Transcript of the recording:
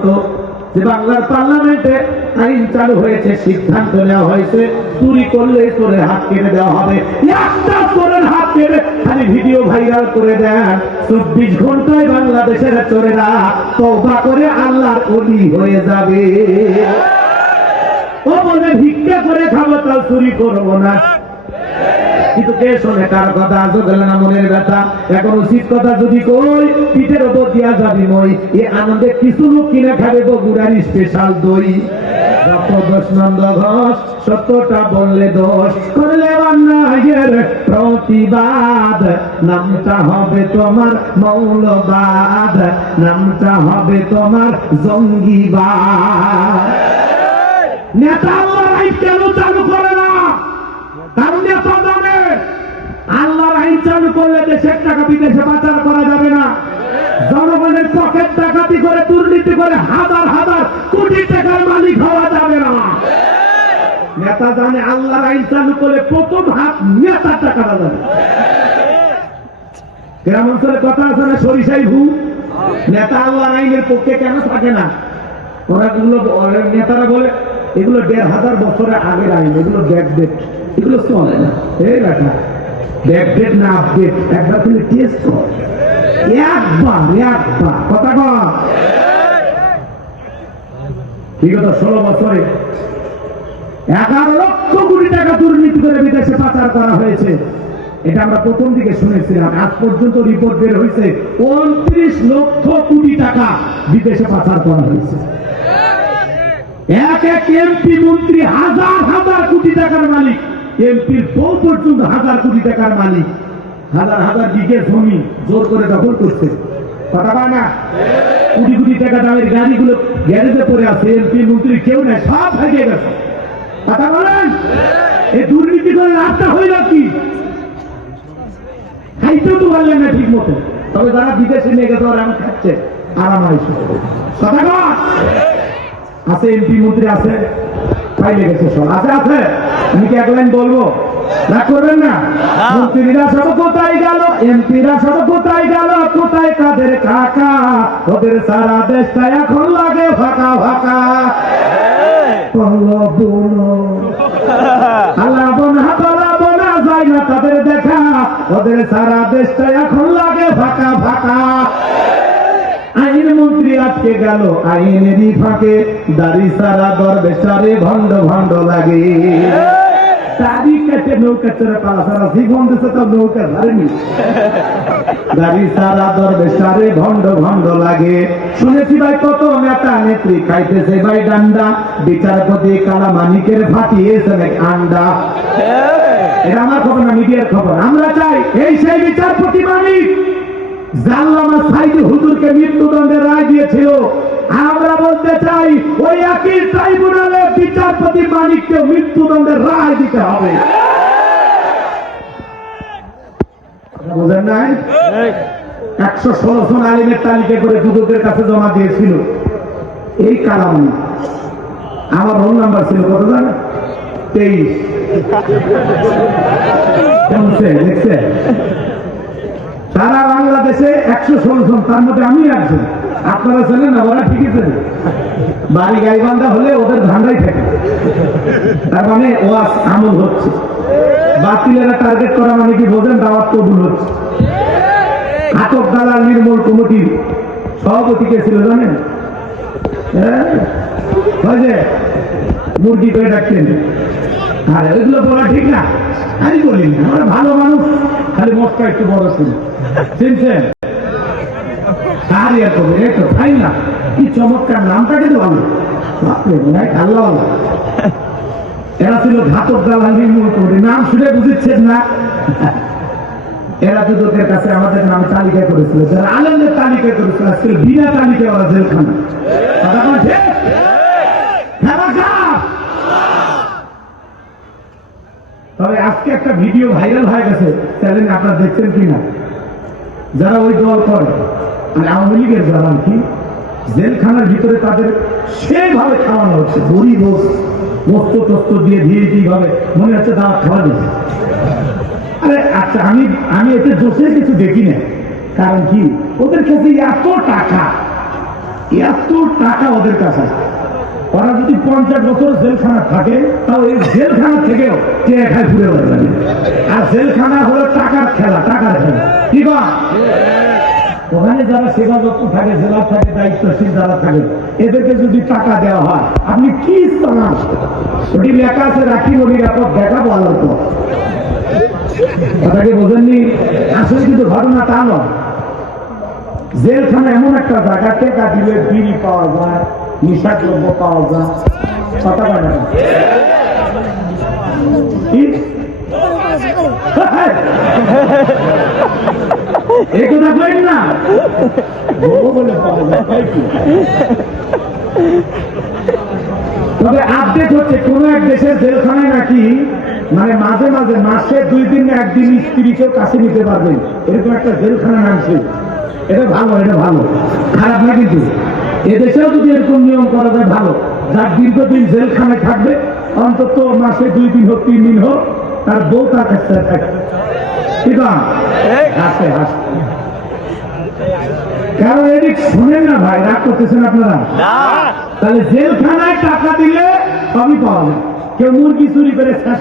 হতো যে বাংলার পার্লামেন্টে আইন চালু হয়েছে, সিদ্ধান্ত নেওয়া হয়েছে চুরি করলে চোরের হাত কেটে দেওয়া হবে। একটা চোরের হাত কেটে খালি ভিডিও ভাইরাল করে দেন, 24 ঘন্টায় বাংলাদেশের চোরেরা তওবা করে আল্লাহর ওলি হয়ে যাবে। ও বলে ভিক্ষা করে খাবো, তাও চুরি করবো না। কিন্তু কে শোনে কার কথা? আজও গেল না মনের ব্যথা। এখন উচিত কথা যদি কই, পিঠের ওপর দিয়া যাবি মই। এ আনন্দে কিছু লোক কিনে খাবে বগুড়ার স্পেশাল দই। যত দোষ নন্দ ঘোষ, সত্যটা বললে দোষ, করলে অন্যায়ের প্রতিবাদ। নামটা হবে তোমার মৌলবাদ, নামটা হবে তোমার জঙ্গিবাদ। নেতা আল্লাহর আইন কেন চালু করে না? কারণ নেতা জানে আল্লাহর আইন চালু করলে দেশের টাকা বিদেশে পাচার করা যাবে না, জনগণের পকেট ডাকাতি করে দুর্নীতি করে হাজার হাজার কোটি টাকার মালিক হওয়া যাবে না। নেতা জানে আল্লাহর আইন চালু করলে প্রথম হাত নেতা টাকাটা যাবে। গ্রাম অঞ্চলে কথা আছে না, সরিষাই ভূ। নেতা আল্লাহর আইনের পক্ষে কেন থাকে না? ওরা নেতারা বলে এগুলো 1500 বছরের আগের আইন, এগুলো ব্যাকডেট, এগুলো চলে না। এই ব্যাটা ব্যাকডেট না আপডেট, একবার তুমি টেস্ট কর, একবার কথা কর। বিগত 16 বছরে 11 লক্ষ কোটি টাকা দুর্নীতি করে বিদেশে পাচার করা হয়েছে। এটা আমরা প্রথম দিকে শুনেছিলাম। আজ পর্যন্ত রিপোর্ট বের হয়েছে 29 লক্ষ কোটি টাকা বিদেশে পাচার করা হয়েছে। এক এক এমপি মন্ত্রী হাজার হাজার কোটি টাকার মালিক, এমপির বউ পর্যন্ত হাজার কোটি টাকার মালিক। হাজার হাজার বিঘে জমি জোর করে দখল করছে। কথা বলে না? কোটি কোটি টাকা দামের গাড়িগুলো গ্যারেজে পড়ে আছে, এমপি মন্ত্রী কেউ নেই, সব হারিয়ে গেছে। কথা বলেন, এই দুর্নীতি করে লাভটা হইল কি? খাইতেও তো পারলেন না ঠিক মতো। তবে যারা বিদেশে নিয়ে গেছে ওরা খাচ্ছে আরাম হয়েছে। কথা বল আছে, এমপি মন্ত্রী আছে, পাইলে গেছে সব আছে আছে। আমি কি এক লাইন বলবো? রাগ করবেন না? মন্ত্রীরা সব কোথায় গেল, এমপিরা সব কোথায় গেল, কোথায় কাদের কাকা? ওদের সারা দেশটা এখন লাগে ফাঁকা ফাঁকা। যায় না তাদের দেখা, ওদের সারা দেশটা এখন লাগে ফাঁকা ফাঁকা। আইন মন্ত্রী আটকে গেল আইনেরই ফাঁকে, দাড়ি সারা দরবেশারে ভণ্ড ভণ্ড লাগে। দাড়ি কেটে নৌকা চড়ে পালা সারা জীবন দিতে তো নৌকা ধরেনি। দাড়ি সারা দরবেশারে ভণ্ড ভণ্ড লাগে। শুনেছি ভাই কত নেতা নেত্রী খাইতেছে ভাই ডান্ডা, বিচারপতি কালা মানিকের ফাটিয়েছে নাকি আন্ডা। এটা আমার খবর না, মিডিয়ার খবর। আমরা চাই এই সেই বিচারপতি মানিক জাল্লামা সাইদি হুজুরকে মৃত্যুদণ্ডের রায় দিয়েছিল। আমরা বলতে চাই ওই একই ট্রাইব্যুনালে বিচারপতি মানিককে মৃত্যুদণ্ডের রায় দিতে হবে। বুঝেন নাই? 116 জন আলিমের তালিকা করে দুদকের কাছে জমা দিয়েছিল এই কালাম। আমার রোল নাম্বার ছিল কত জানেন? 23। দেখছে সারা বাংলাদেশে 116 জন, তার মধ্যে আমি একজন। আপনারা জানেন না, ওরা ঠিকই জানে বাড়ি গাইবান্ধা হলে ওদের ধান্দাই থাকে। তার মানে ওয়াজ আমল হচ্ছে। বাতিলেরা টার্গেট করা মানে কি বোঝেন? দাওয়াত কবুল হচ্ছে। আটক দালাল নির্মূল কমিটির সভাপতি কে ছিল জানেন? মুরগি করে ডাকতেন। আর এগুলো বলা ঠিক না, আমি বলি না, আমরা ভালো মানুষ, খালি মস্কা একটু বড় ছিল। চিনছেন? তাই না? কি চমৎকার নামটা কিন্তু ভালো। আল্লাহ এরা ছিল ঘাতক দালাল নির্মূল কমিটি। নাম শুনে বুঝেছেন না? এরা দুদকের কাছে আমাদের নাম তালিকা করেছিল, যারা আলেমদের তালিকা করেছিল, আজকে বিনা তালিকা ওরা জেলখানা। তবে আজকে একটা ভিডিও ভাইরাল হয়ে গেছে, চ্যানেল আপনারা দেখছেন কিনা? যারা ওই দল করে আওয়ামী লীগের যারা কি জেলখানার ভিতরে তাদের সেইভাবে খাওয়ানো হচ্ছে, বড়ি রোজ মস্ত টস্ত দিয়ে ভিআইপি ভাবে মনে হচ্ছে দাওয়াত খাওয়া দিচ্ছে। আরে আচ্ছা, আমি এতে দোষে কিছু দেখি না। কারণ কি? ওদের কাছে এত টাকা, এত টাকা ওদের কাছে। ওরা যদি 50 বছর জেলখানা থাকে তাও এই জেলখানা থেকেও কে খায় ঘুরে বেড়াবে। আর জেলখানা হলো টাকার খেলা, টাকার খেলা। কি বা ওখানে যারা সেবা যত্ন থাকে, জেলার থাকে, দায়িত্বশীল যারা থাকে, এদেরকে যদি টাকা দেওয়া হয়, আপনি কি ইস্তেমাল? ওটি লেখা আছে রাখি বলি নিরাপদ দেখাবো আলোর পর। কথাকে বোঝেননি? আসলে কিন্তু ঘটনা তা নয়। জেলখানা এমন একটা জায়গা, টাকা দিলে বিড়ি পাওয়া যায়, নিশাদ্রব্য পাওয়া যায়, কথা বলে না। কি? এই কথা কইন না, বলে পাওয়া যায়, তাই কি? তবে আপডেট হচ্ছে কোন এক দেশের জেলখানায় নাকি মানে মাঝে মাঝে মাসে 2 দিন না 1 দিন স্ত্রীকেও কাছে নিতে পারবেন, এরকম একটা জেলখানা নামছে। এটা ভালো, এটা ভালো, খারাপ না। কিন্তু এদেশেও যদি এরকম নিয়ম করা যায় ভালো। যার দীর্ঘদিন জেলখানায় থাকবে, অন্তত মাসে 2 দিন হোক 3 দিন হোক তার বউ তার কাছে থাকবে। কি না? হাসতে হাসতে, কারণ এদিক শোনেন না ভাই, রাগ করতেছেন আপনারা? তাহলে জেলখানায় টাকা দিলে সবই পাওয়া যায়। কেউ মুরগি চুরি করে শেষ